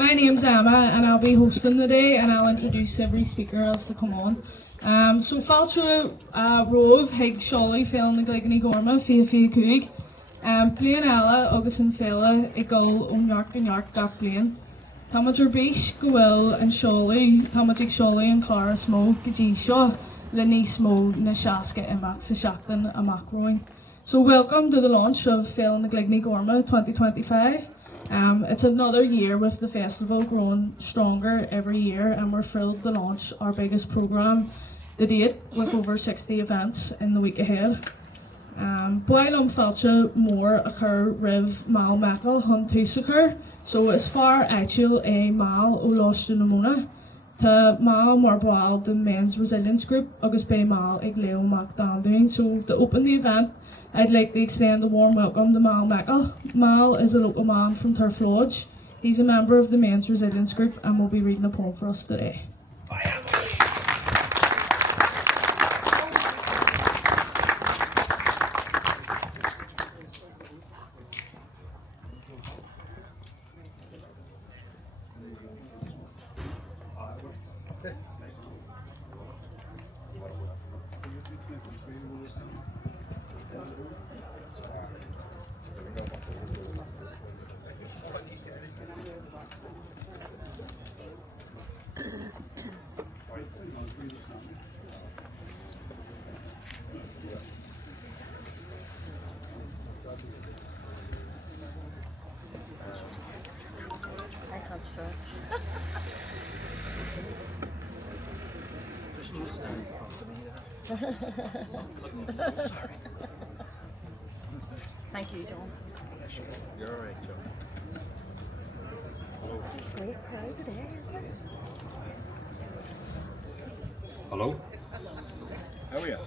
My name's Emma and I'll be hosting today and I'll introduce every speaker else to come on. So Faltra Rove Hig Sholly Fell na Gligny Gorma Fia Fia Coog. Blian Ella August and Fella Goill Ionnrachtaigh Gach Blian. Tamager Bish Goill and Sholly Tamager Sholly and Clara Smo Gaji Shaw Linny Smo Nashaska and Max Shachtan and Macroing. So welcome to the launch of Fell na Gligny Gorma 2025. It's another year with the festival growing stronger every year, and we're thrilled to launch our biggest programme to date with over 60 events in the week ahead. Bwailum Falcha more occur Riv Mal Meckle Hun Tusakir, so as far actual a Mal Olostunamuna to Mal Marbwal the Men's Resilience Group, August Bay Mal Igleo Mac Dandoing. So to open the event, I'd like to extend a warm welcome to Mal Meckle. Mal is a local man from Turf Lodge. He's a member of the Men's Resilience Group and will be reading a poem for us today. Thank you, John. You're all right, John. Great crowd today, isn't it? Hello? How are you?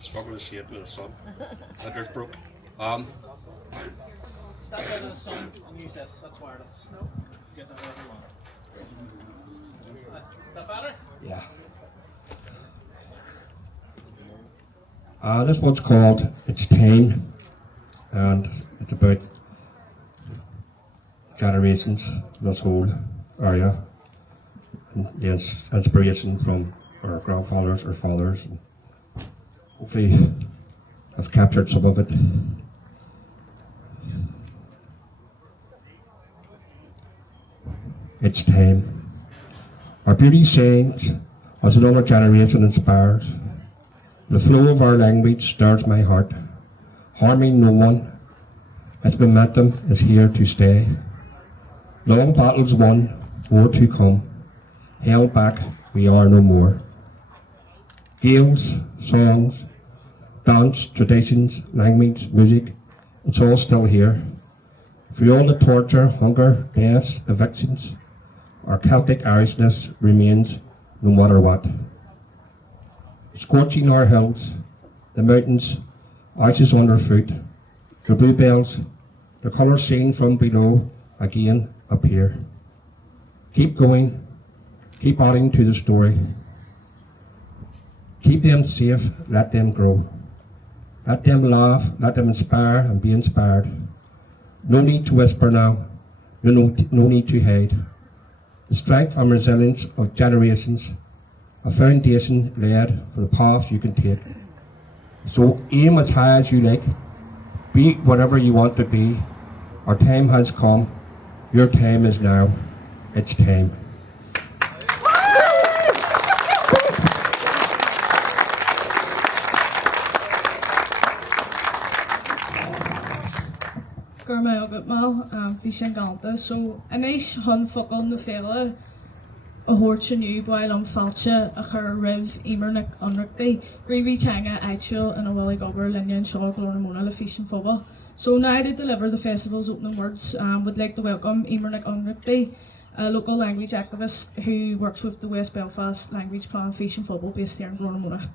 Struggling to see it with the sun. Headers broke. Stand out in the sun and use this. That's wireless. No. Get that wherever you want. Is that better? Yeah. This one's called It's Time, and it's about generations in this whole area. And yes, inspiration from our grandfathers or fathers. And hopefully I've captured some of it. It's time. Our beauty sings as another generation inspires. The flow of our language stirs my heart, harming no one. Its momentum is here to stay. Long battles won, more to come. Held back, we are no more. Gales, songs, dance, traditions, language, music, it's all still here. Through all the torture, hunger, deaths, evictions, our Celtic Irishness remains no matter what. Scorching our hills, the mountains, ashes underfoot, the bluebells, the colours seen from below again appear. Keep going, keep adding to the story. Keep them safe, let them grow. Let them laugh, let them inspire and be inspired. No need to whisper now, no need to hide. The strength and resilience of generations, a foundation laid for the path you can take. So aim as high as you like, be whatever you want to be. Our time has come, your time is now, it's time. Gurma Ogut Mal, Vishan Ganta. So, Anish Hun Fukon the Fella. A horcha new Bwailum Falcha, a Chur Riv, Eimear Greavy Changa, Aichul, and a Willie Gobber, Linyan Shaw, Gloramona, Lafishan Foba. So now to deliver the festival's opening words, would like to welcome Ionnrachtaigh, a local language activist who works with the West Belfast Language Plan Fission Football based here in Gloramona.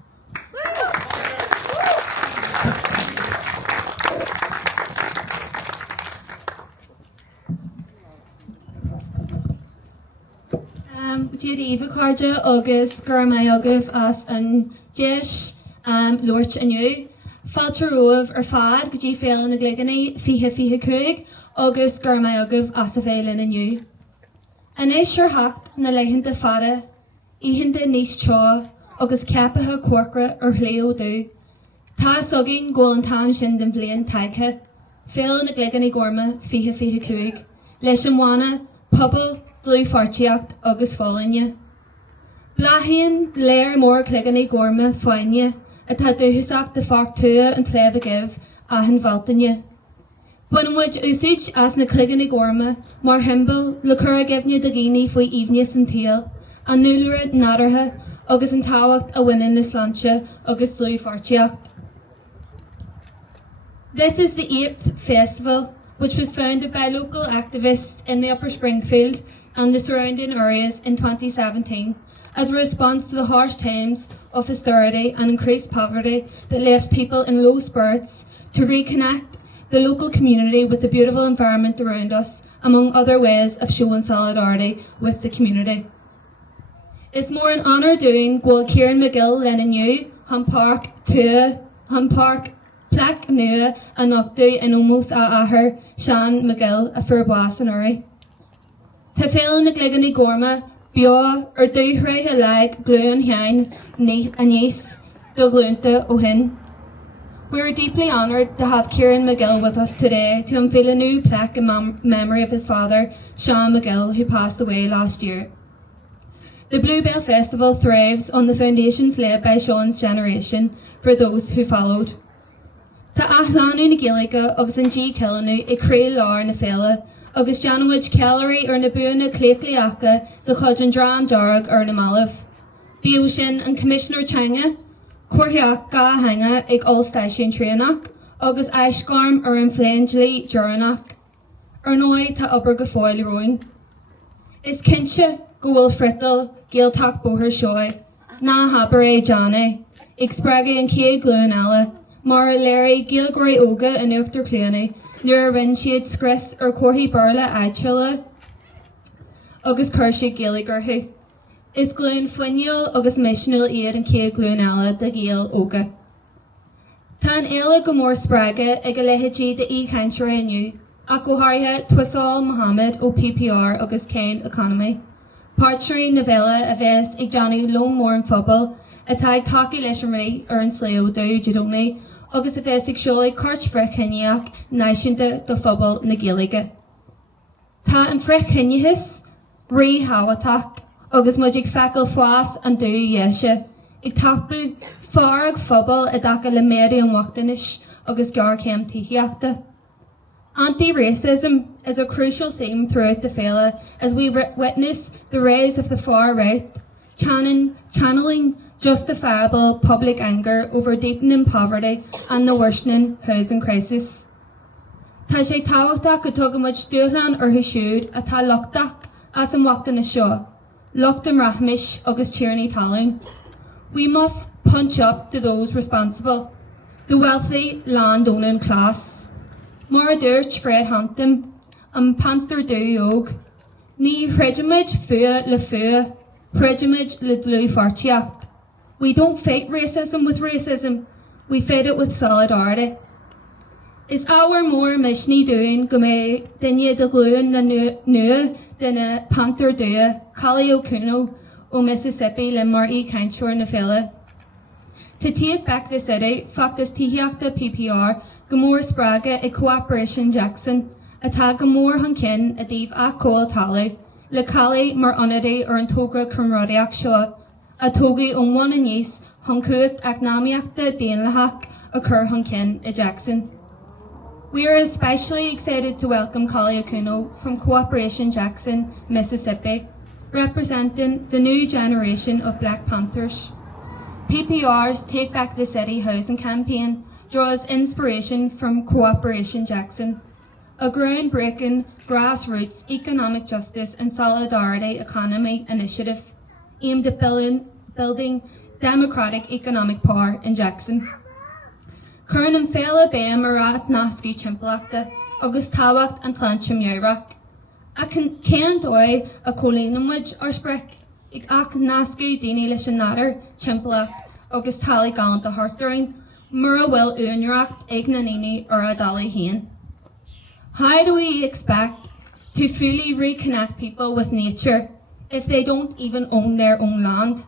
Diadíomh Carja agus Gurma Agah as an Jesh Lort aniu. Falcha roimh ar fad go dtí féil na gliganaí fiche coog agus Gurma Agah as a bhéilin aniu. An é sure hacht na leihananta fada, íhananta níos teo agus ceapatha cuacra ar chléo dú. Tá sogin Goill an tam sin den bblion taigthe, féil na glegan I gorma fiche cuaig, leis an mhána, pobl, blúfartíocht agus fólainne. Blaíonn léir mór clegan I gorma foiinne, atá dúthasach de fach tua an cléad a gibh ahan bhaltainne. Bunmuid úsáid as na clegan I gorma, mar himbal le cur a gibne de gíní faoi íbne san tíal, an núlred nádartha agus an táhacht a bhaineann na sláinte agus blúfartíocht. This is the 8th festival, which was founded by local activists in the Upper Springfield and the surrounding areas in 2017 as a response to the harsh times of austerity and increased poverty that left people in low spirits to reconnect the local community with the beautiful environment around us, among other ways of showing solidarity with the community. It's more an honour doing Goill Ciarán McGill Lennon New, Hun Park, Plac Nua and Noctu in almost a ahar Sean McGill a furboas an uri. Ta féil na glegan I gorma, bio or dúhra a lag glú an hein a níos do glúnta ó hin. We are deeply honoured to have Ciarán McGill with us today to unveil a new plaque in memory of his father, Sean McGill, who passed away last year. The Bluebell Festival thrives on the foundations laid by Sean's generation for those who followed. Tá athláú na Gaeilge agus an G Killanú I cré lár na féile, agus Janowich Kellery ar na buana cléicliacha de chud an drám dearg ar na Malibh. Bhí sin an Commissioner Changa, cuairtheach ga hanga ag Allstation Tréanach, agus eisgarm ar an Flangeley Ciaránach, ar nói tá obair go fáil roin. Is cinse go bhfuil frital géalteach bóthar seoig, ná habar é Johnny, ag spreagadh an céad glúin eile, mar léirí gíalgóirí óga in uachtar cléanaí, nuair rin siad scris ar cuairthaí barla aidseala agus chuir siad géalaigortha. Is glún foineal agus misisiúil iad an céad glún eile de géal óga. Tá an éile go mór spreagadh ag go leithéidí de canseir inniu, ach go háirithe Twasul Mohammad ó PPR agus Céin Economy. Partnering na bheile a bheits ag Johnny lom mór an phobal, atá ag tacaí leis an ré ar an sléo dú judónaí, agus a bheits ag seoladh cart frichinneach náisiúnta do phobal na Gaeilge. Tá an frichinneachas rí háhateach agus muid ag feicil fás an dú dhéise, ag tapu fág phobal a daca le méadú an wachtanis agus gar céimtííochta. Anti-racism is a crucial theme throughout the féile as we witness the rise of the far right, channeling justifiable public anger over deepening poverty and the worsening housing crisis. Tá sé táhachtach go tugamid dúchlan ar thuisiúd a tá luchtach as an wachtanas seo, lucht an rahmis agus tyranny talún. We must punch up to those responsible, the wealthy landowning class. Mar dúirt Fred Hampton, an pantar dúog, ní chreidimid fua le fua, chreidimid le blúfartíocht. We don't fight racism with racism, we fight it with solidarity. Is our more missioní doing go mé dinne de glúin na nua dina pantar dua, Calio Cuno ó Mississippi le mar canseir na féile. To take back the city, factus tíhiachta PPR, Gomór Spraga ag Cooperation Jackson, atá gomór han cin a díobh a cóil talú, le calaí mar anadaí ar an tógra cumrádaíoch seo, a tógaí ón bhain a níos han cuat ag námíochta déanlathach a chur han cin i Jackson. We are especially excited to welcome Calio Cuno from Cooperation Jackson, Mississippi, representing the new generation of Black Panthers. PPR's Take Back the City housing campaign draws inspiration from Cooperation Jackson, a groundbreaking grassroots economic justice and solidarity economy initiative aimed at building democratic economic power in Jackson. Curran an féile béim ar at nascaí timpeachta agus táhacht an tlantim Ionnrachtaigh. Ac an céan dói a cholínamid ar sprich ag ach nascaí daoine leis an nádar timpeacht agus tálaí galanta hartaring, mar a bhfuil Ionnrachtaigh ag na naoine ar a dala hain. How do we expect to fully reconnect people with nature if they don't even own their own land.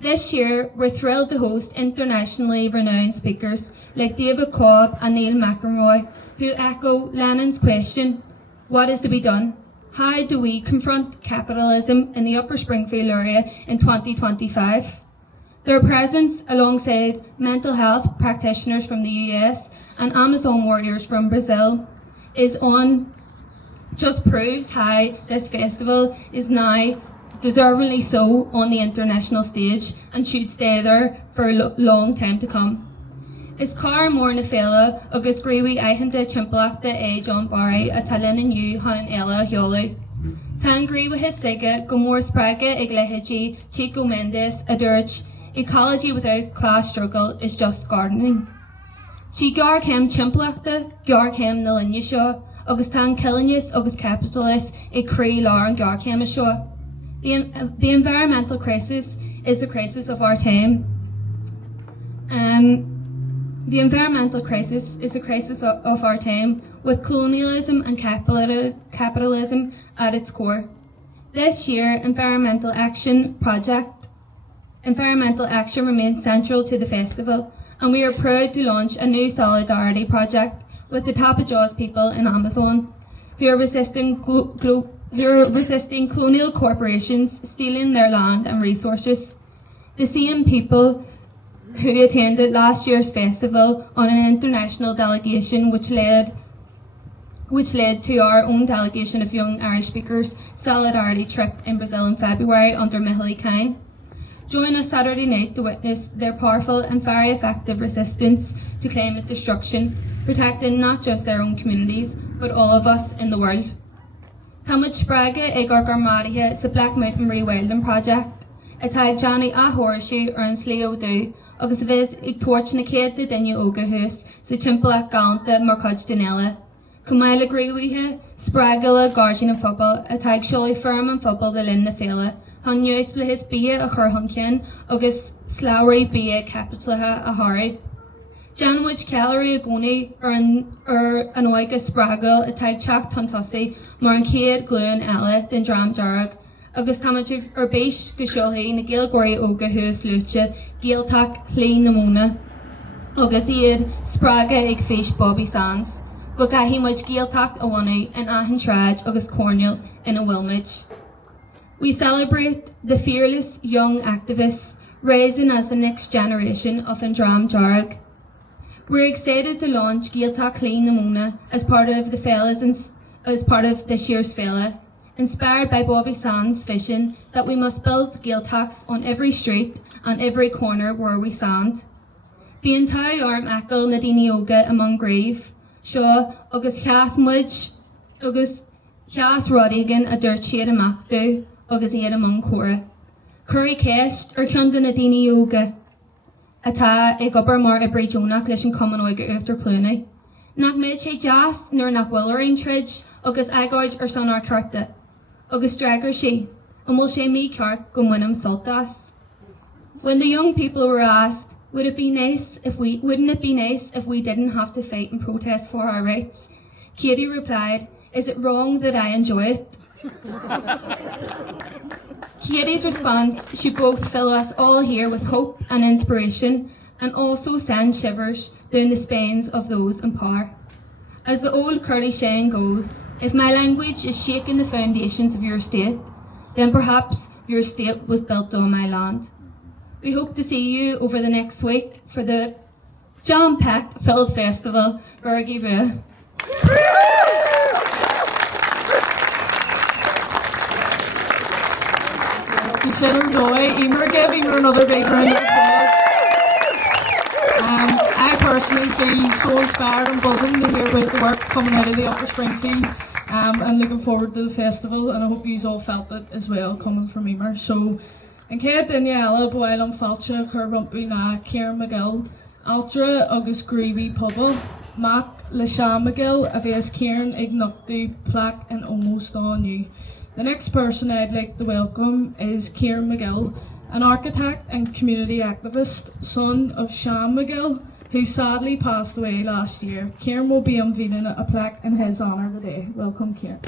This year, we're thrilled to host internationally renowned speakers like David Cobb and Neil McElroy, who echo Lennon's question, what is to be done? How do we confront capitalism in the Upper Springfield area in 2025? Their presence, alongside mental health practitioners from the US and Amazon warriors from Brazil, just proves how this festival is now deservingly so on the international stage and should stay there for a long time to come. Is car mór na féile agus gríomhaí aitheanta Ionnrachtaigh John Barry a talin aniu han eile heolaú. Tá an gríomhaithe sige go mór spreaga ag leithéidí Chico Mendes a dúirt ecology without class struggle is just gardening. Sí gear céim Ionnrachtaigh, gear céim na linne seo, agus tá an cilneas agus capitalist ag crí lá an gear céim seo. The environmental crisis is the crisis of our time. The environmental crisis is the crisis of our time, with colonialism and capitalism at its core. This year, environmental action remains central to the festival, and we are proud to launch a new solidarity project with the Tapajós people in Amazon, who are resisting colonial corporations stealing their land and resources. The same people who attended last year's festival on an international delegation which led to our own delegation of young Irish speakers solidarity trip in Brazil in February under Mihaly Kine. Join us Saturday night to witness their powerful and very effective resistance to climate destruction, protecting not just their own communities, but all of us in the world. Tá muid spreaga ag ar garmarithe sa Black Mountain Rewilding Project, atá Johnny a thuirsiú ar an slí ó dú, agus bheits ag tuairt na céad de duine óga hús sa timpeall galanta mar chuid den eile. Cumáile gríomhaithe, spreagala gáirsin an phobal, atá ag seoladh firm an phobal de linn na féile, han news blihis bia a chur hancin, agus slowry bia capitalathe a háraid. Janwich calorie a goni ar an oige spragal a taid teach tantosaí mar an céad glúin eile den dram jarag, agus táid ar béis go seolthaí na gcéalgóirí óga thuas lúte géalteach chlí na móna, agus iad spraga ag féis Bobby Sands, go gaithí muid géalteach a bhainú in Ahan Shráid agus Cornell in a Wilmage. We celebrate the fearless young activists rising as the next generation of an dram jarag. We're excited to launch Gaeltacht Clean Namona as part of this year's Fela, inspired by Bobby Sands' vision that we must build Gaeltachs on every street and every corner where we stand. The entire arm echo na daoine óga among grave, seo agus cheas muid agus cheas rudigan a dúirt siad amach dú agus iad among córa. Curry ceist ar ceann na daoine óga atá ag obair mar ibre Jonach leis an cuman óige uachtar clúna. Nach méid sé jazz nuair nach bhfuil ar ein trid agus agáid ar san ar carta, agus dragar sé, bhfuil sé mí ceart go mhainm soltas. When the young people were asked, wouldn't it be nice if we didn't have to fight and protest for our rights? Katie replied, is it wrong that I enjoy it? Katie's response should both fill us all here with hope and inspiration, and also send shivers down the spines of those in power. As the old curly saying goes, if my language is shaking the foundations of your state, then perhaps your state was built on my land. We hope to see you over the next week for the jam-packed Phil's Festival, Bergie Boo. Consider joy. Eimear gave Eimear another big round of applause. I personally feel so inspired and buzzing to hear about the work coming out of the Upper Springfield, and looking forward to the festival, and I hope you all felt it as well coming from Eimear. So, in céad duine eile bhfuil an fáilte chur rumpú na Ciarán McGill, Altra agus Gríomhaí Pobal, Mac le Sean McGill a bheith Ciarán ag Ionnrachtaigh plaque and almost on you. The next person I'd like to welcome is Ciarán McGill, an architect and community activist, son of Sean McGill, who sadly passed away last year. Ciarán will be unveiling a plaque in his honour today. Welcome, Ciarán.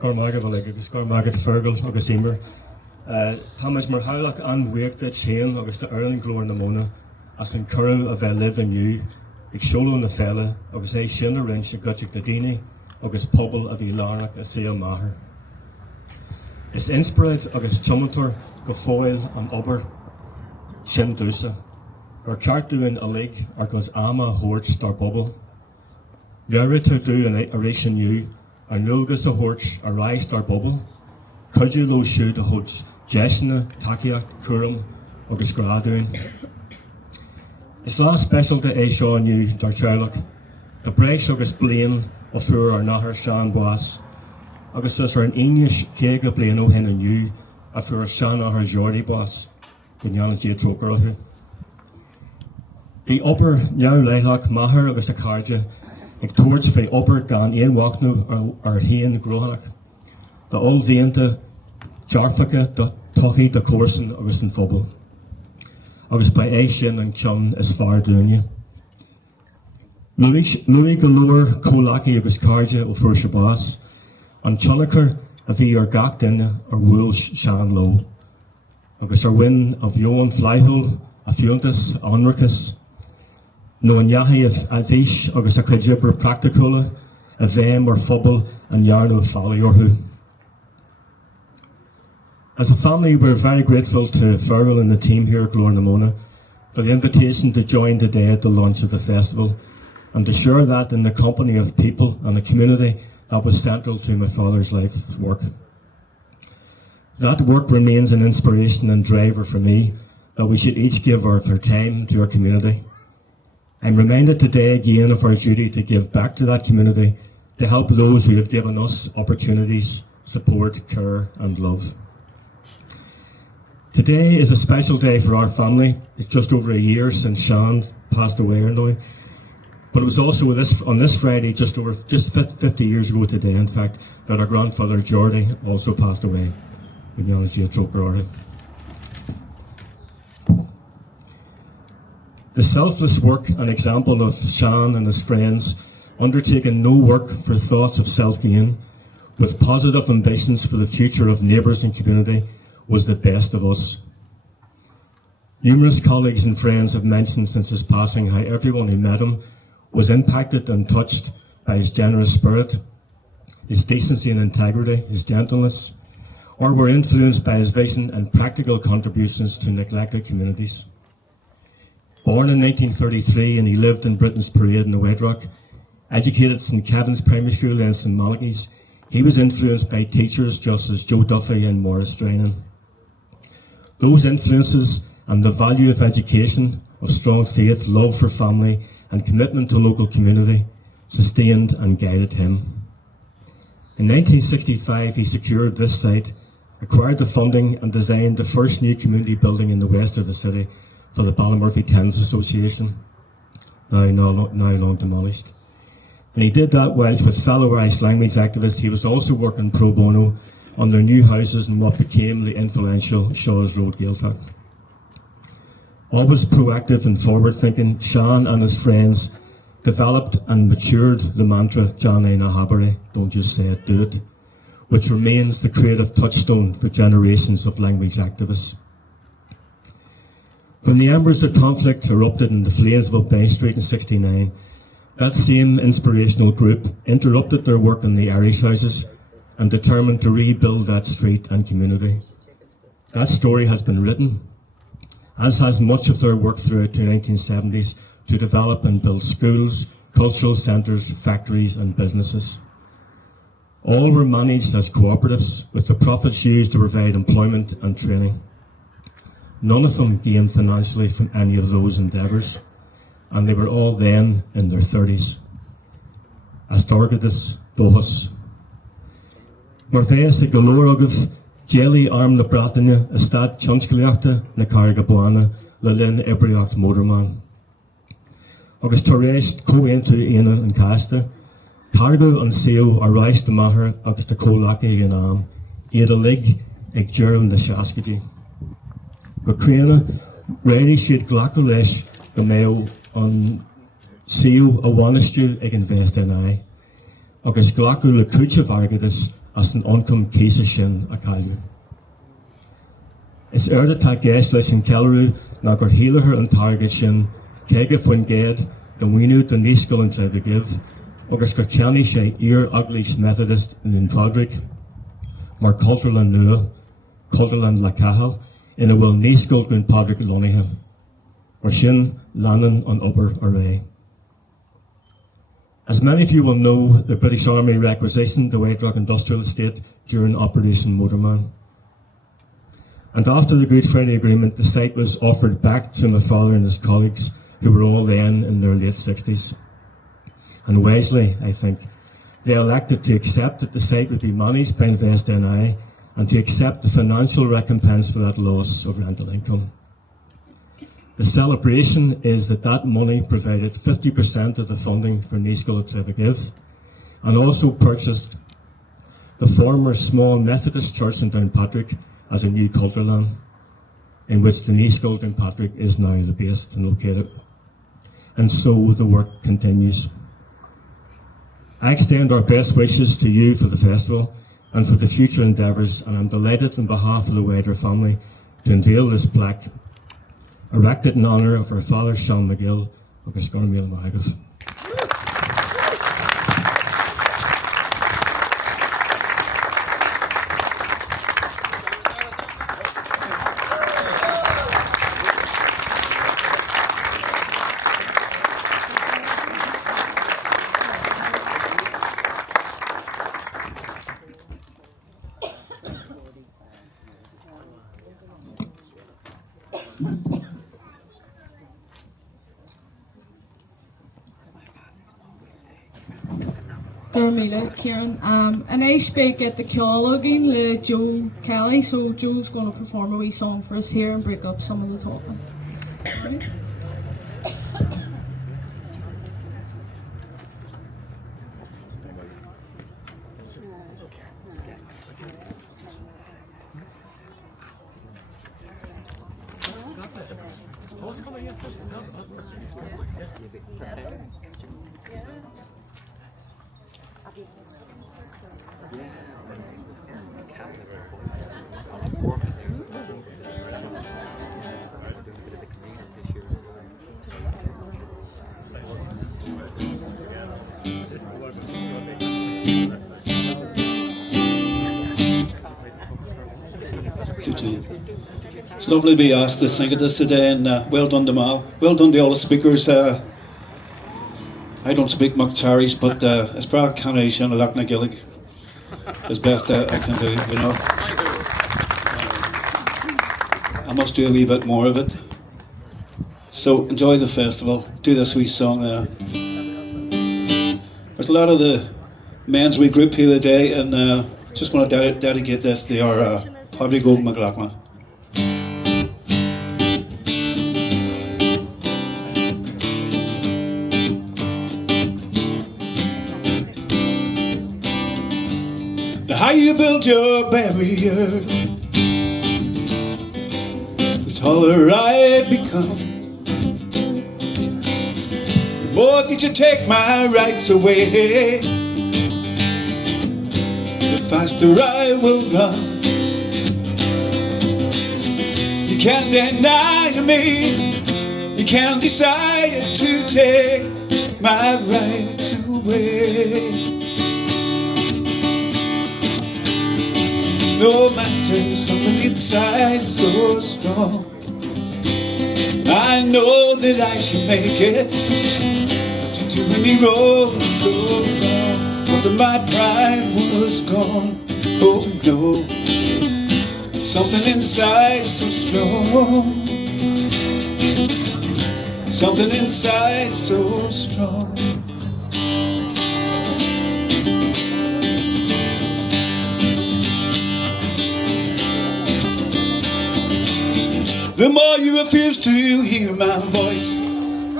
Gormaga Valig agus Gormaga Fergal agus Eimear. Thomas mar hailach an wake that chain agus the Ireland glór na mona as an curl of a live in you. Ik solo na fella agus é sin a rin se gutich na dini agus pobl of Ionnrachtaigh a seal maher. Is inspired agus tumator go foil an ober sin dusa. Ceart doin a lig agus ama horch dar bubble. Gera to do an oration you, ar nulgus a horch a rise dar bubble. Could you lo shoot a hodge, Jessina, Takiak, Kurum, agus Gradoon? It's last special to a Sean you, dar Charlock. The brace agus blain of fur ar nahar Sean Boas. Agus is an English kega blain o hen and you, a fur Sean nahar Jordi Boas. Gynyan is troker. The upper now leilach mahar agus a carja, ik towards fe upper gan een waknu ar heen grohanach. The old Vienta, Jarfaka, the Tochi, the Corson, agus in Fubble. Agus by Asian and Chun as far dunya. Louis Galore, Kolaki, agus Karja, o Fur Shabas, and Chunaker, a vi ar Gakdin, or Wool Shan Low. Agus ar win of Johan Flyhul, a Fiuntas, Onricus, no an Yahi of Avish, agus a Kajibber Practicula, a Vem or Fubble, and Yarno Faliorhu. As a family, we're very grateful to Fergal and the team here at Glór na Mona for the invitation to join today at the launch of the festival and to share that in the company of people and a community that was central to my father's life's work. That work remains an inspiration and driver for me that we should each give our time to our community. I'm reminded today again of our duty to give back to that community to help those who have given us opportunities, support, care and love. Today is a special day for our family. It's just over a year since Sean passed away now. But it was also on this Friday, just 50 years ago today, in fact, that our grandfather Jordi also passed away. The selfless work and example of Sean and his friends, undertaking no work for thoughts of self-gain, with positive ambitions for the future of neighbours and community, was the best of us. Numerous colleagues and friends have mentioned since his passing how everyone who met him was impacted and touched by his generous spirit, his decency and integrity, his gentleness, or were influenced by his vision and practical contributions to neglected communities. Born in 1933 and he lived in Britain's Parade in the Wedrock, educated at St Kevin's Primary School and St Malachy's, he was influenced by teachers just as Joe Duffy and Morris Drainan. Those influences and the value of education, of strong faith, love for family and commitment to local community sustained and guided him. In 1965 he secured this site, acquired the funding and designed the first new community building in the west of the city for the Ballymurphy Tennis Association, now long demolished. And he did that whilst with fellow Irish language activists he was also working pro bono on their new houses in what became the influential Shaws Road Gaeltacht. Always proactive and forward-thinking, Sean and his friends developed and matured the mantra Johnny Nahabari, don't just say it, do it, which remains the creative touchstone for generations of language activists. When the embers of conflict erupted in the flames of Bay Street in '69, that same inspirational group interrupted their work in the Irish houses and determined to rebuild that street and community. That story has been written, as has much of their work throughout the 1970s to develop and build schools, cultural centres, factories and businesses. All were managed as cooperatives, with the profits used to provide employment and training. None of them gained financially from any of those endeavours, and they were all then in their 30s. Astorgadis Dohus. Marveas e Galorogov, Jelly Arm na Bratanya, Estad Chunskiliachta, na Cargabuana, Lalin Ebriocht Motorman. August Torres, Coen to Ena and Casta, Cargo and Seo, Arise to Maher, August the Kolaki and Am, Ada Lig, Eg Jerem the Shaskiji. Gokraina, Ready Shade Glacolesh, the Mayo on Seo, Awanastu, Eg Invest in I. August Glaco Lakucha Vargadis, as an oncom case sin a caiú. Is tá gas leis an cealú na gur héalathair an target sin céige faoin géad don mhuinú don níoscail an cléibh gibh, agus gur ceannaigh sé Iar-Eaglais Methodist in Fádric, mar cultúrlan nua, cultúrlan le cahal, ina bhfuil níoscail gon Pádraig lonnaithe, mar sin leanan an obair a ré. As many of you will know, the British Army requisitioned the Waidrock Industrial Estate during Operation Motorman. And after the Good Friday Agreement, the site was offered back to my father and his colleagues, who were all then in their late 60s. And wisely, I think, they elected to accept that the site would be managed by Invest NI and to accept the financial recompense for that loss of rental income. The celebration is that that money provided 50% of the funding for Níoscail Clevigiv and also purchased the former small Methodist church in Downpatrick as a new culturland, in which the Níoscail Downpatrick is now the base and located. And so the work continues. I extend our best wishes to you for the festival and for the future endeavours, and I'm delighted on behalf of the wider family to unveil this plaque, erected in honour of our father Sean McGill, agus Scar Míle Maigah. Ciarán. And I speak at the Ceol again, le Joe Kelly, so Joe's going to perform a wee song for us here and break up some of the talking. Right? It's lovely to be asked to sing at this today, and well done to Mal. Well done to all the speakers. I don't speak much Irish, but as proud can I Ionnrachtaigh as best I can do, you know. I must do a wee bit more of it. So enjoy the festival. Do this wee song. There's a lot of the men's wee group here today, and just want to dedicate this to our Pádraig Ó McLachlan. The higher you build your barriers, the taller I become. The more that you take my rights away, the faster I will run. You can't deny me, you can't decide to take my rights away. No matter, something inside so strong. I know that I can make it, but you're doing me wrong so wrong. But my pride was gone, oh no. Something inside so strong. Something inside so strong. The more you refuse to hear my voice,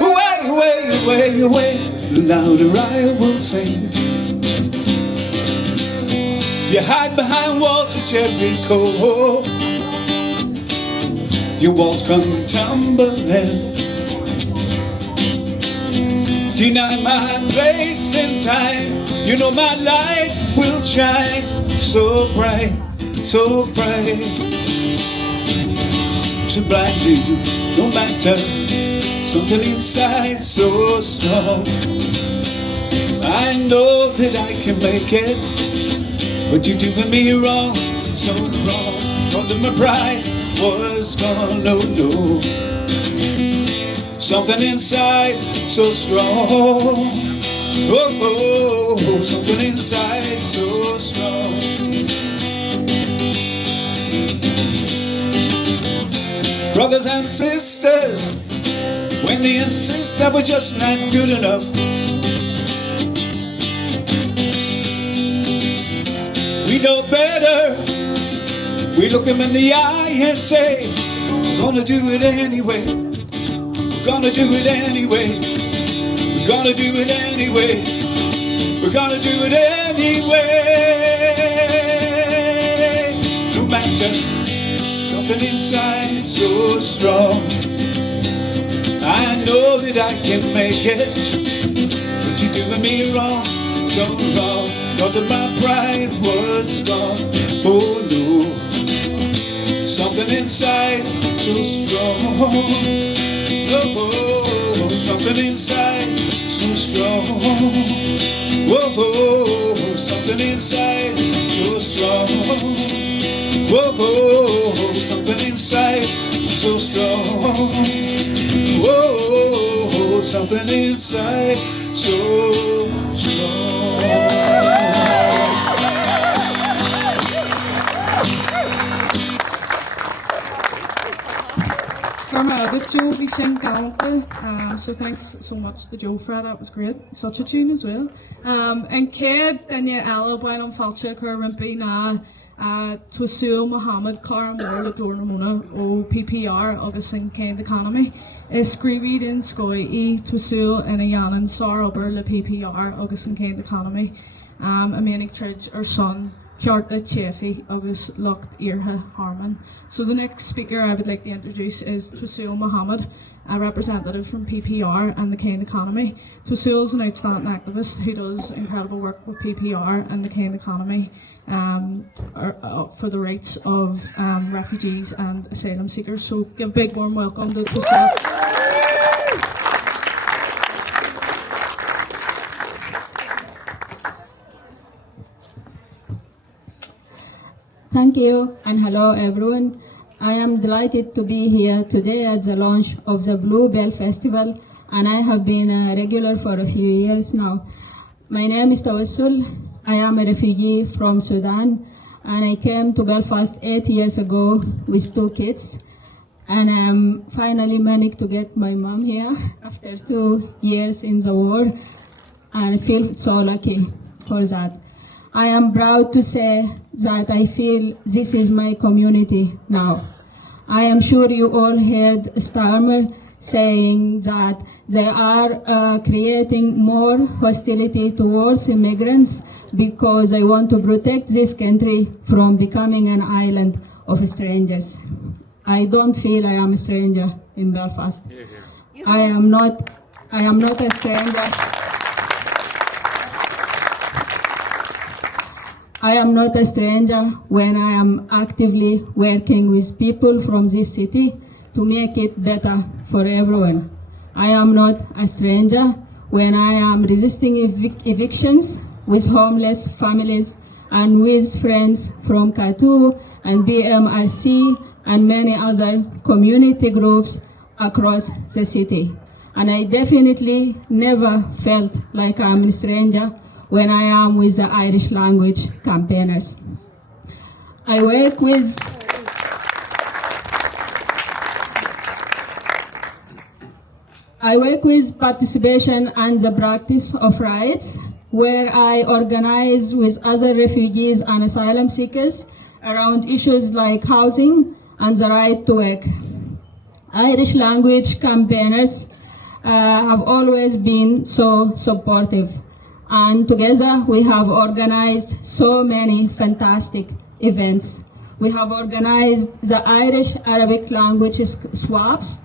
away, away, away, away, the louder I will sing. You hide behind walls of Jericho, your walls come tumbling. deny my place in time. You know my light will shine so bright, so bright. To blind you, no matter, something inside so strong. I know that I can make it, but you're doing me wrong, so wrong. Thought that my pride was gone, no, no. Something inside so strong. Oh, oh, oh, something inside so strong. Brothers and sisters, when they insist that we're just not good enough, we know better. We look them in the eye and say, we're gonna do it anyway. We're gonna do it anyway. We're gonna do it anyway. We're gonna do it anyway. No matter, something inside so strong. I know that I can make it, but you're doing me wrong, so wrong. Thought that my pride was gone. Oh no, something inside so strong. Oh, oh, something inside so strong. Oh, oh, something inside so strong. Oh, oh, something inside so strong. Oh, something inside so strong. With Joe, we sing gallantly, so thanks so much to Joe for that. That was great. Such a tune as well. And Ced, Danya Ella, while I'm falcha, Currimpi na Twasul, Mohammad, Ciarán, the Dornamona, O PPR, August in Kind Economy, is Screeweed in Goill, Twasul, and Ciarán, Sar, Ober, the PPR, August in Kind Economy, Ionnrachtaigh, our son. Ciarán Chefi agus Lucht Iartha Harman. So the next speaker I would like to introduce is Twasul Mohammad, a representative from PPR and the Kind Economy. Twasul is an outstanding activist who does incredible work with PPR and the Kind Economy for the rights of refugees and asylum seekers. So give a big warm welcome to Twasul. Thank you and hello everyone. I am delighted to be here today at the launch of the Bluebell Festival, and I have been a regular for a few years now. My name is Twasul. I am a refugee from Sudan, and I came to Belfast 8 years ago with 2 kids, and I am finally managed to get my mom here after 2 years in the war, and I feel so lucky for that. I am proud to say that I feel this is my community now. I am sure you all heard Starmer saying that they are creating more hostility towards immigrants because they want to protect this country from becoming an island of strangers. I don't feel I am a stranger in Belfast. I am not a stranger. I am not a stranger when I am actively working with people from this city to make it better for everyone. I am not a stranger when I am resisting evictions with homeless families and with friends from CATU and BMRC and many other community groups across the city. And I definitely never felt like I'm a stranger when I am with the Irish language campaigners. I work with participation and the practice of rights, where I organize with other refugees and asylum seekers around issues like housing and the right to work. Irish language campaigners have always been so supportive. And together we have organized so many fantastic events. We have organized the Irish-Arabic language swaps,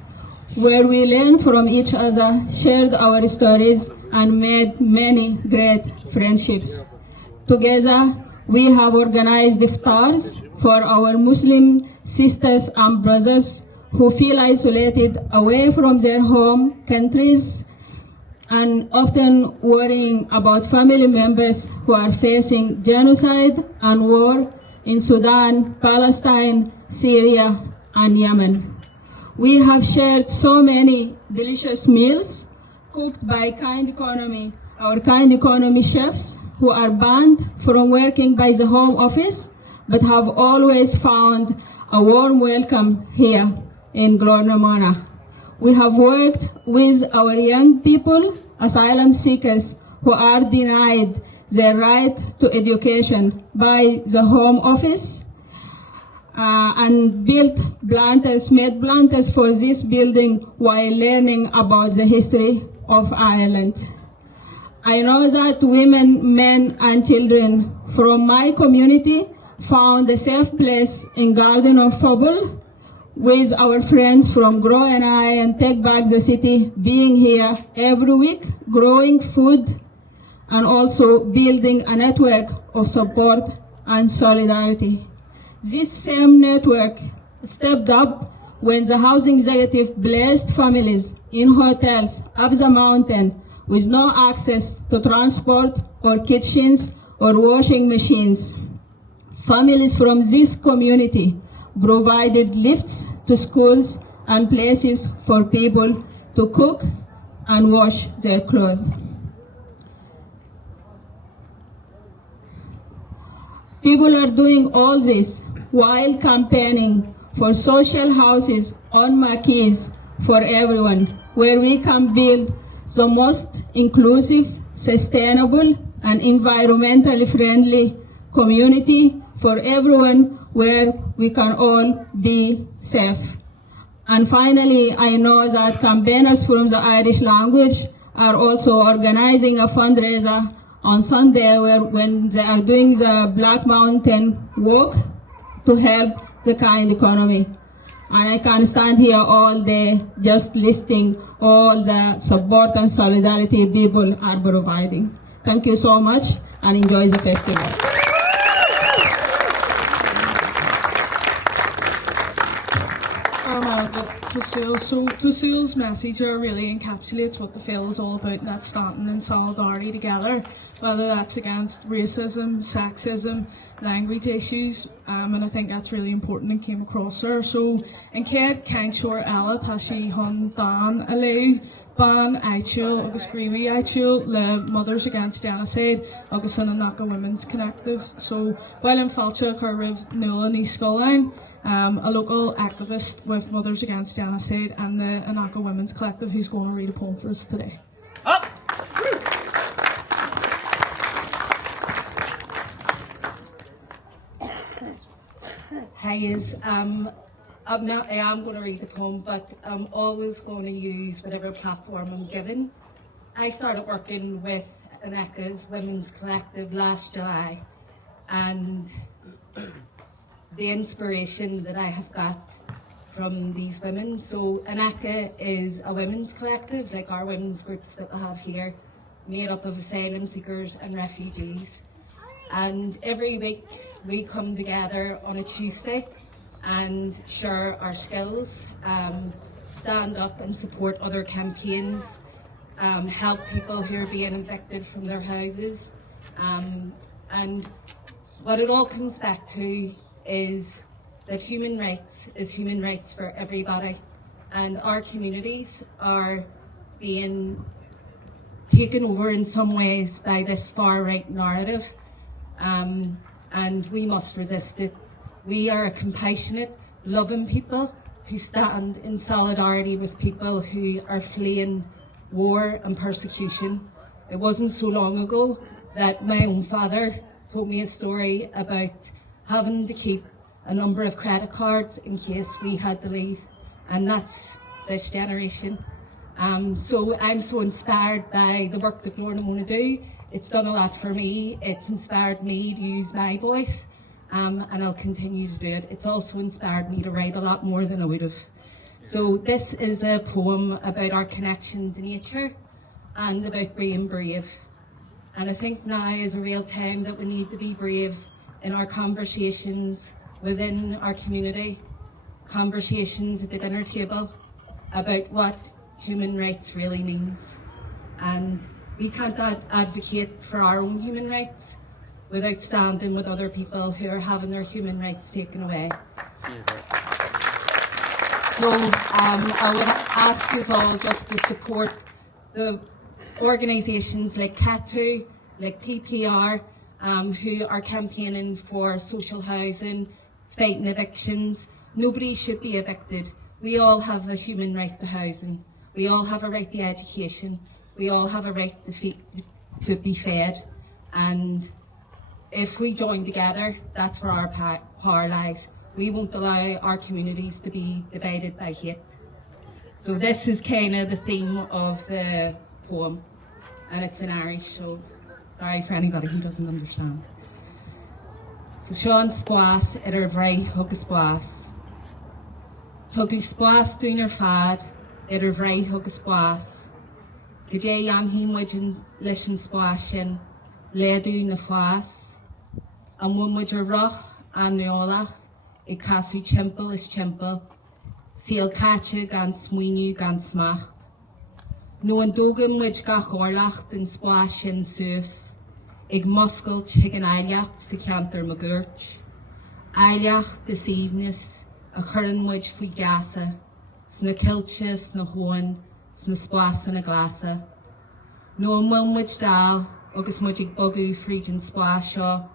where we learned from each other, shared our stories, and made many great friendships. Together, we have organized iftars for our Muslim sisters and brothers who feel isolated away from their home countries and often worrying about family members who are facing genocide and war in Sudan, Palestine, Syria, and Yemen. We have shared so many delicious meals cooked by our Kind Economy chefs who are banned from working by the Home Office but have always found a warm welcome here in Glornamona. We have worked with our young people, asylum seekers who are denied their right to education by the Home Office and made planters for this building while learning about the history of Ireland. I know that women, men, and children from my community found a safe place in Garden of Fable with our friends from Grow and I and Take Back the City being here every week, growing food and also building a network of support and solidarity. This same network stepped up when the housing executive blessed families in hotels up the mountain with no access to transport or kitchens or washing machines. Families from this community provided lifts to schools and places for people to cook and wash their clothes. People are doing all this while campaigning for social houses on marquees for everyone, where we can build the most inclusive, sustainable, and environmentally friendly community for everyone, where we can all be safe. And finally, I know that campaigners from the Irish language are also organizing a fundraiser on Sunday when they are doing the Black Mountain Walk to help the Kind Economy. And I can stand here all day just listing all the support and solidarity people are providing. Thank you so much and enjoy the festival. Twasul. So Twasul's message really encapsulates what the film is all about, and that's standing in solidarity together, whether that's against racism, sexism, language issues, and I think that's really important and came across there. So in Ced Cainseoir Ella tá sí chun Dan Aleu ban Aichul agus Greeby Aichul le Mothers Against Genocide agus an Ionnrachtaigh Women's Collective. So while in Falcha Curriv Nula Ní Scoline, a local activist with Mothers Against Genocide and the Ionnrachtaigh Women's Collective who's going to read a poem for us today. Up! Hi, I am going to read the poem, but I'm always going to use whatever platform I'm given. I started working with Ionnrachtaigh Women's Collective last July, and the inspiration that I have got from these women. So Ionnrachtaigh is a women's collective, like our women's groups that we have here, made up of asylum seekers and refugees. And every week we come together on a Tuesday and share our skills, stand up and support other campaigns, help people who are being evicted from their houses. And what it all comes back to is that human rights is human rights for everybody, and our communities are being taken over in some ways by this far right narrative, and we must resist it. We are a compassionate, loving people who stand in solidarity with people who are fleeing war and persecution. It wasn't so long ago that my own father told me a story about having to keep a number of credit cards in case we had to leave, and that's this generation. So I'm so inspired by the work that Glornamona do. It's done a lot for me. It's inspired me to use my voice, and I'll continue to do it. It's also inspired me to write a lot more than I would have. So this is a poem about our connection to nature, and about being brave. And I think now is a real time that we need to be brave in our conversations within our community, conversations at the dinner table about what human rights really means. And we can't advocate for our own human rights without standing with other people who are having their human rights taken away. So I would ask you all just to support the organisations like CATU, like PPR, who are campaigning for social housing, fighting evictions. Nobody should be evicted. We all have a human right to housing. We all have a right to education. We all have a right to be fed. And if we join together, that's where our power lies. We won't allow our communities to be divided by hate. So this is kind of the theme of the poem, and it's in Irish, so sorry for anybody who doesn't understand. So Sean Squas, idir bhraith agus squas. Tugu squas dúnar fad, idir bhraith agus squas. Gajay am him wajin lishin squashin, ledu na fas. An wumwajar roch an neolach, I casu chimpel is chimpel. Seal catcha gan smuinu gan smacht. No an dogum which gach orlacht in squashin sus. Ig muskel chicken eiliacht se canter magurch. Eiliacht this evenis, a curran which fui gasa. Sna kilcha, sna hoan, sna squas in a glasa. No an wilm which dal, agus mujig bogu friedin squasha.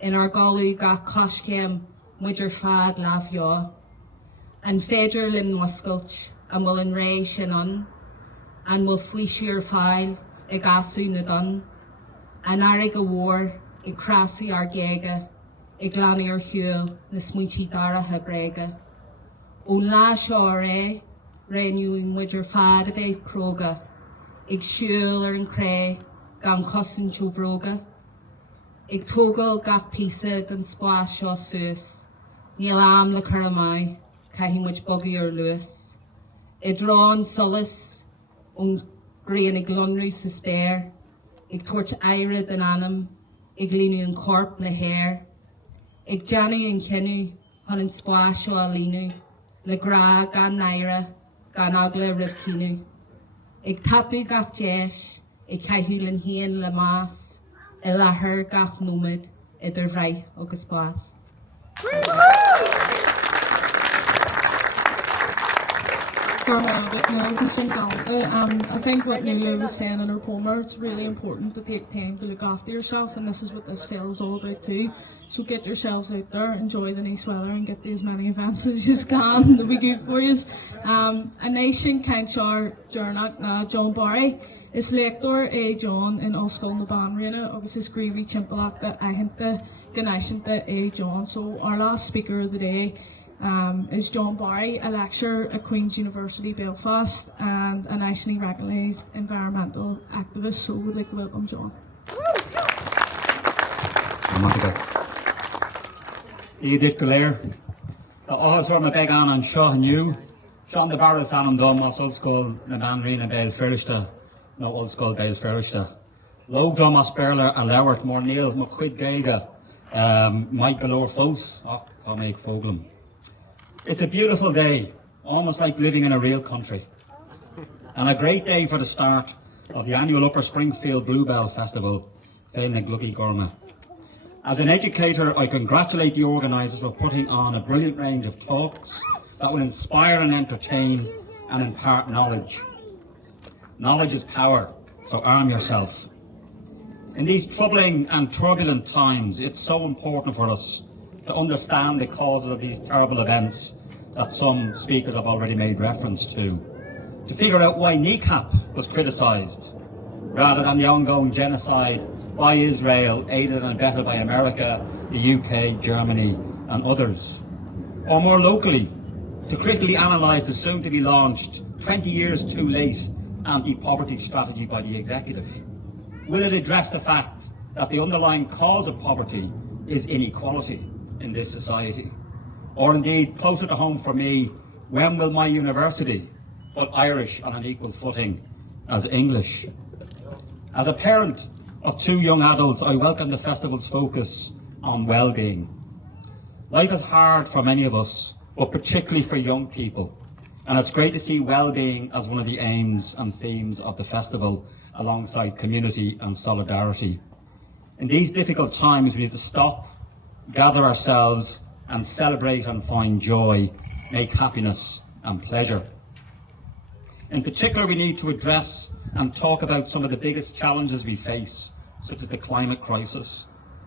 In our golu gach koshkem, mujir fad lav yaw. And feder lin muskelch, and will in ray shinon. And will fleesh your file, I gasu na dun. And arig a war, I crasu ar gega, I glani ar hul, na smuichi dara hebrega. On la shore, renew in widger fad of a kroga, ig shul er in cray, gan chussin chuvroga. Ig togel gach pisa gan squash shaw sus, Níl am le curamai, caihín muid buggy ar luas. I drawn solace, grain ig lunru sa spare, ig torch aire den anam, ig línu an corp le hair, ig janu an chenu, hon an squash o alinu, le gra gan naira, gan agla rif kinu. Ig tapu gach jesh, ig caihúil an hien le mas, I lahar gach nomad, idir bhraith agus bás. I think what Nuala was saying in her poem, it's really important to take time to look after yourself, and this is what this film is all about too. So get yourselves out there, enjoy the nice weather, and get to as many events as you can. They'll be good for you. A nation Ciarán Ionnrachtaigh John Barry is lector John in Oscail na Banrina, agus is Greevy Chimpalachta Ahenta Ganashanta John. So our last speaker of the day is John Barry, a lecturer at Queen's University Belfast and a nationally recognised environmental activist. So we'd like to welcome John. Edith Gallair, the author of Beg on Shaw and you, Sean the Barras Anam Dom, also school the Banrina Bale Ferrishta, no old school Bale Ferrishta. Low Thomas Berler, a Lowert, more Neil, McQuid Gaiga, Michael Orr Fos, I'll make Foglum. It's a beautiful day, almost like living in a real country. And a great day for the start of the annual Upper Springfield Bluebell Festival, Féin Gluggy Gorma. As an educator, I congratulate the organisers for putting on a brilliant range of talks that will inspire and entertain and impart knowledge. Knowledge is power, so arm yourself. In these troubling and turbulent times, it's so important for us to understand the causes of these terrible events that some speakers have already made reference to figure out why NECAP was criticised, rather than the ongoing genocide by Israel, aided and abetted by America, the UK, Germany and others. Or more locally, to critically analyse the soon-to-be launched, 20 years too late, anti-poverty strategy by the executive. Will it address the fact that the underlying cause of poverty is inequality in this society? Or indeed, closer to home for me, when will my university put Irish on an equal footing as English? As a parent of 2 young adults, I welcome the festival's focus on well-being. Life is hard for many of us, but particularly for young people. And it's great to see well-being as one of the aims and themes of the festival, alongside community and solidarity. In these difficult times, we need to stop, gather ourselves, and celebrate and find joy, make happiness and pleasure. In particular, we need to address and talk about some of the biggest challenges we face, such as the climate crisis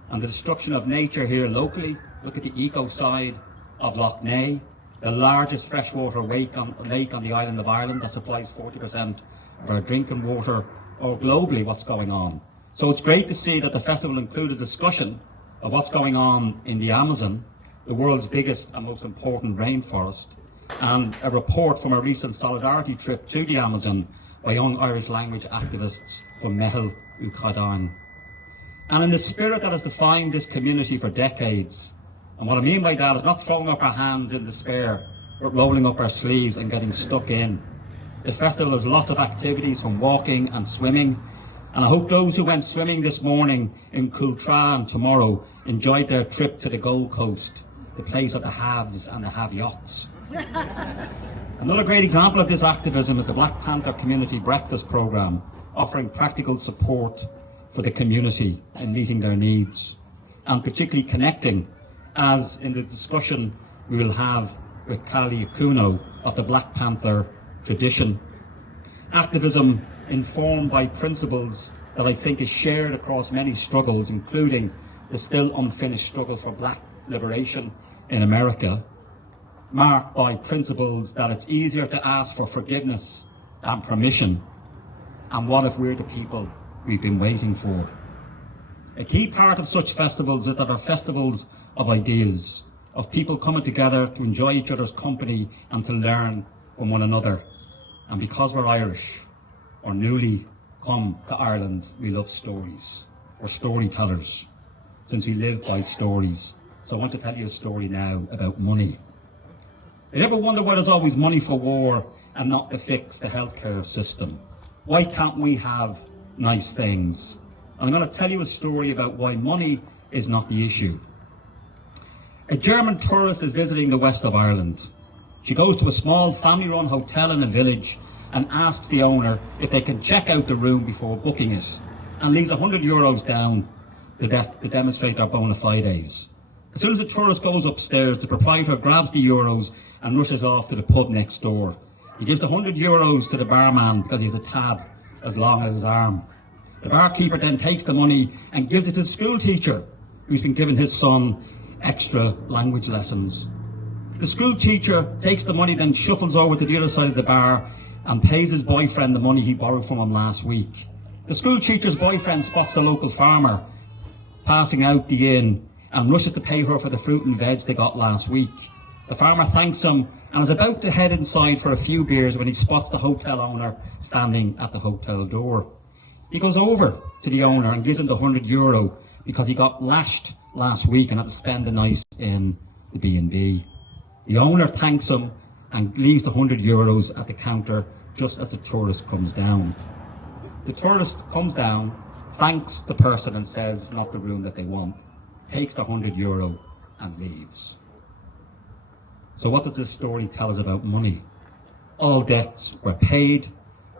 and the destruction of nature here locally. Look at the eco side of Lough Neagh, the largest freshwater lake on the island of Ireland that supplies 40% of our drinking water, or globally what's going on. So it's great to see that the festival included discussion of what's going on in the Amazon, the world's biggest and most important rainforest, and a report from a recent solidarity trip to the Amazon by young Irish language activists from Mehel Uachtaigh. And in the spirit that has defined this community for decades, and what I mean by that is not throwing up our hands in despair, but rolling up our sleeves and getting stuck in. The festival has lots of activities, from walking and swimming, and I hope those who went swimming this morning in Ciarán tomorrow enjoyed their trip to the Gold Coast, the place of the haves and the have-yachts. Another great example of this activism is the Black Panther Community Breakfast Programme, offering practical support for the community in meeting their needs, and particularly connecting, as in the discussion we will have with Kali Akuno of the Black Panther tradition. Activism informed by principles that I think is shared across many struggles, including the still unfinished struggle for black liberation in America, marked by principles that it's easier to ask for forgiveness than permission, and what if we're the people we've been waiting for. A key part of such festivals is that they're festivals of ideas, of people coming together to enjoy each other's company and to learn from one another. And because we're Irish, or newly come to Ireland, we love stories. We're storytellers, since we live by stories. So I want to tell you a story now about money. You ever wonder why there's always money for war and not to fix the healthcare system? Why can't we have nice things? And I'm going to tell you a story about why money is not the issue. A German tourist is visiting the west of Ireland. She goes to a small family-run hotel in a village and asks the owner if they can check out the room before booking it, and leaves €100 down to demonstrate their bona fides. As soon as the tourist goes upstairs, the proprietor grabs the euros and rushes off to the pub next door. He gives the €100 to the barman because he has a tab as long as his arm. The barkeeper then takes the money and gives it to the school teacher, who's been giving his son extra language lessons. The school teacher takes the money, then shuffles over to the other side of the bar and pays his boyfriend the money he borrowed from him last week. The school teacher's boyfriend spots the local farmer passing out the inn and rushes to pay her for the fruit and veg they got last week. The farmer thanks him and is about to head inside for a few beers when he spots the hotel owner standing at the hotel door. He goes over to the owner and gives him the €100 because he got lashed last week and had to spend the night in the B&B. The owner thanks him and leaves the €100 at the counter just as the tourist comes down. The tourist comes down, thanks the person and says it's not the room that they want, takes the €100 and leaves. So what does this story tell us about money? All debts were paid,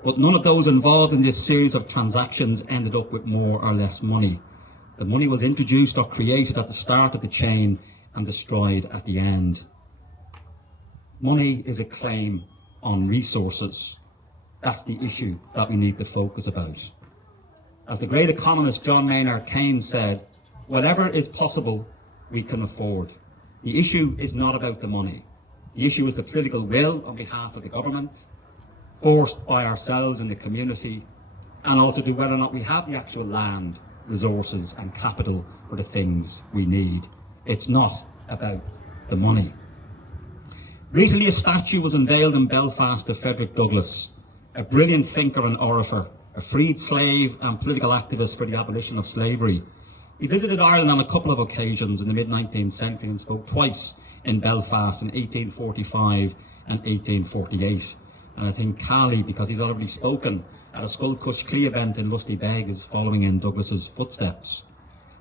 but none of those involved in this series of transactions ended up with more or less money. The money was introduced or created at the start of the chain and destroyed at the end. Money is a claim on resources. That's the issue that we need to focus about. As the great economist John Maynard Keynes said, whatever is possible, we can afford. The issue is not about the money. The issue is the political will on behalf of the government, forced by ourselves in the community, and also to whether or not we have the actual land, resources and capital for the things we need. It's not about the money. Recently, a statue was unveiled in Belfast of Frederick Douglass, a brilliant thinker and orator, a freed slave and political activist for the abolition of slavery. He visited Ireland on a couple of occasions in the mid-19th century and spoke twice in Belfast in 1845 and 1848. And I think Cali, because he's already spoken at a Skullcush Clee event in Lusty Beg is following in Douglas's footsteps.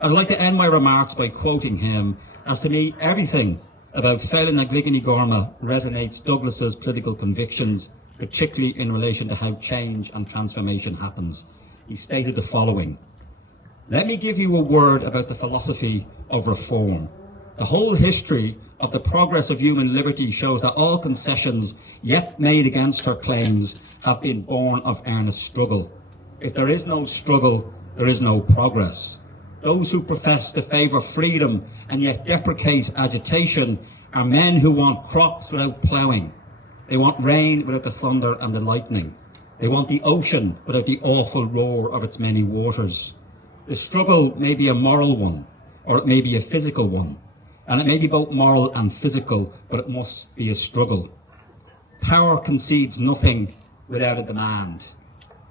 I'd like to end my remarks by quoting him, as to me everything about Feilean na Gligini Gorma resonates Douglas's political convictions, particularly in relation to how change and transformation happens. He stated the following: "Let me give you a word about the philosophy of reform. The whole history of the progress of human liberty shows that all concessions yet made against her claims have been born of earnest struggle. If there is no struggle, there is no progress. Those who profess to favour freedom and yet deprecate agitation are men who want crops without ploughing. They want rain without the thunder and the lightning. They want the ocean without the awful roar of its many waters. The struggle may be a moral one, or it may be a physical one, and it may be both moral and physical, but it must be a struggle. Power concedes nothing without a demand.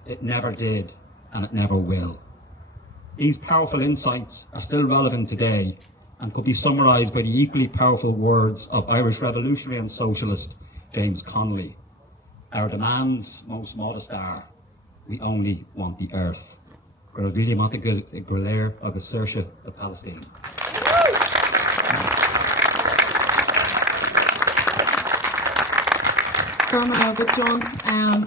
It never did, and it never will." These powerful insights are still relevant today and could be summarised by the equally powerful words of Irish revolutionary and socialist James Connolly. "Our demands, most modest are, we only want the earth. Gur bhíle mata go léir agus saoirse of Palestine." Gorma agad John,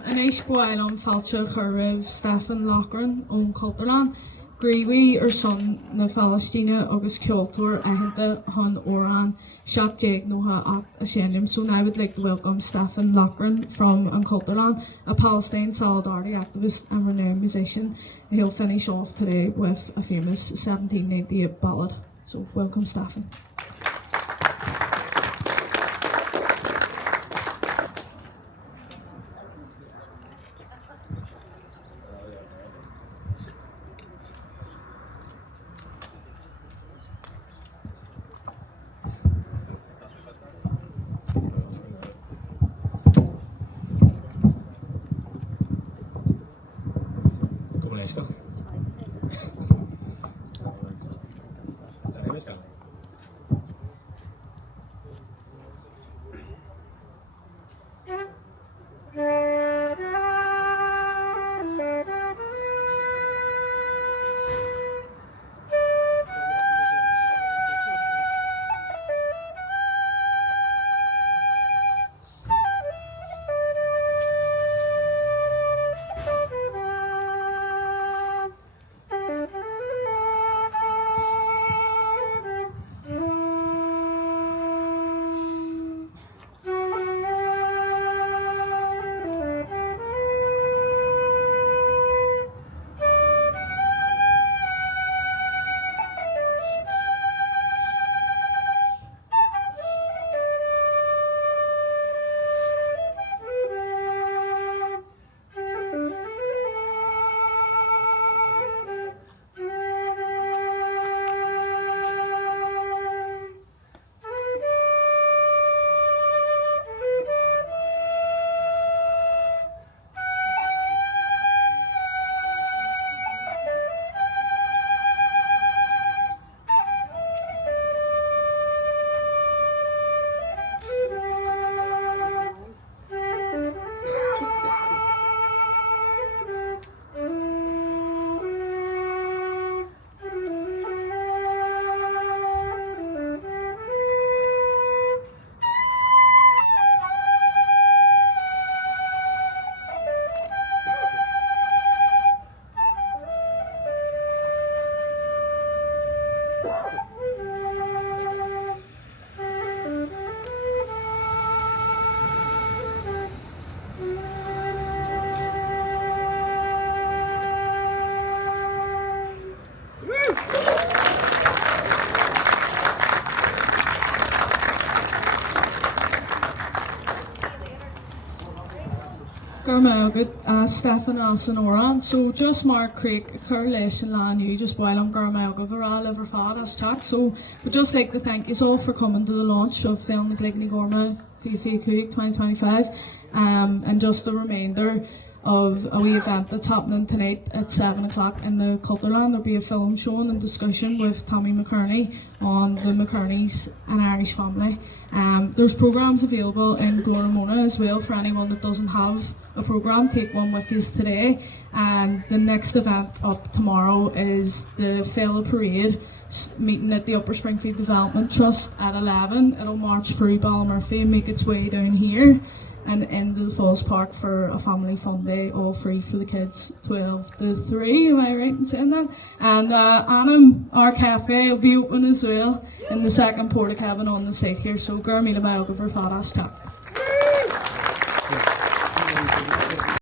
in éis Goill an fáilte chuiribh Stephen Lochran ón Cultarán, Gríomhaí ar son na Palestíne agus ceoltóir aitheanta chun órán seach déag nótha ach a séannim. So now I would like to welcome Stephen Lochran from Cultarán, a Palestine solidarity activist and renowned musician. He'll finish off today with a famous 1798 ballad. So welcome, Stephen. Stefan Alson Oran. So just Mark Creek correlation land you just while I'm Garmailga Viral ever fadas chat. So we'd just like to thank you all for coming to the launch of Feilean na Gligini Gorma FFA 2025. And just a reminder, of a wee event that's happening tonight at 7 o'clock in the Culturland. There'll be a film showing and discussion with Tommy McKerney on the McKerneys, an Irish family. There's programmes available in Gloramona as well for anyone that doesn't have a programme. Take one with you today. And the next event up tomorrow is the Fella Parade, meeting at the Upper Springfield Development Trust at 11. It'll march through Ballymurphy and make its way down here and into the Falls Park for a family fun day, all free for the kids 12 to 3, am I right in saying that? And Annam, our cafe, will be open as well in the second porta cabin on the site here, so Gurmila Biographer Fadas Tap.